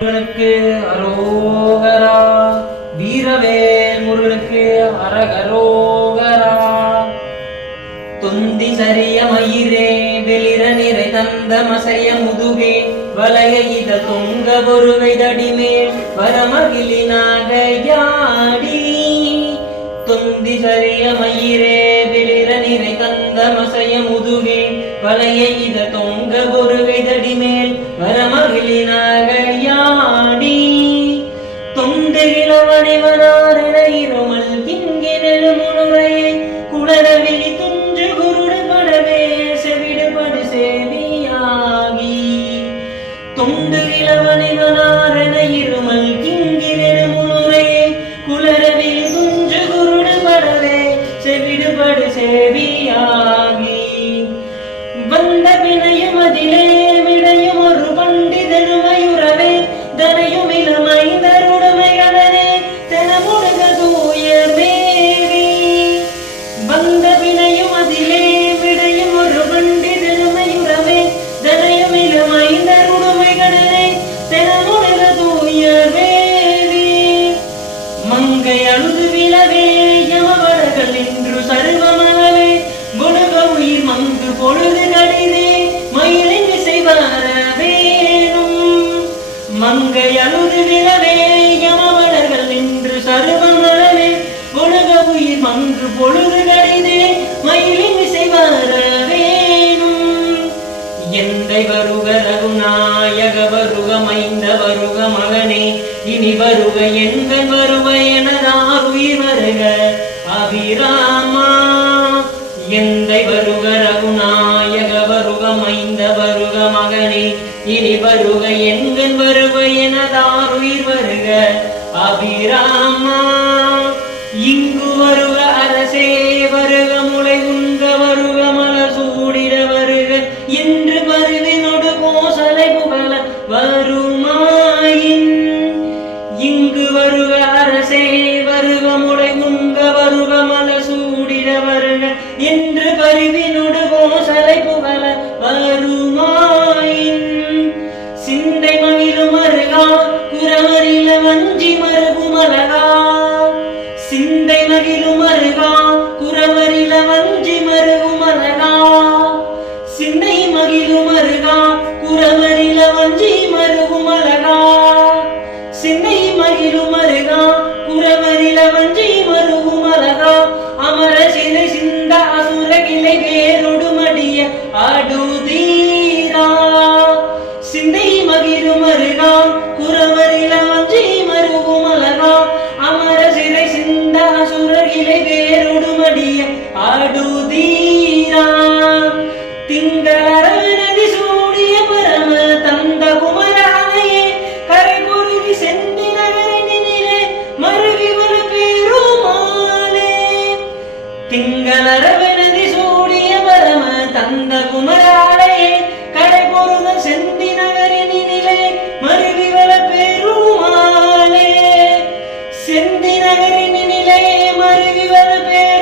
முருகனுக்கு அரோகரா. வீரவேல் முருகனுக்கு அரகரோகரா. தொந்தி சரிய மயிரே வெளிர நிறை தந்த மசைய முதுகே வளைய இத தொங்க பொருவை தடிமேல் வரமகிழினாக யாடி தொந்தி சரிய மயிரே வெளிர நிறை தந்த மசைய முதுகே வளைய இத தொங்க பொருவை தடிமேல் வரமகிழினாக இந்து தொண்டு என இருமல் மங்கு பொழுது கடிதே மயிலின் செய்வார வேணும். எந்தை வருக ரகுநாயக வருக மைந்த வருக மகனே இனி வருக எங்கள் வருவ எனதாருயிர் வருக. அபிராமா எந்தை வருக ரகுநாயக வருக மைந்த வருக மகனே இனி வருக எங்கள் வருவ எனதாருயிர் வருக. அபிராமா இங்கு வருக உலகிலும் அருகா செந்திநகரின் நிலையை மருவி வருவேன்.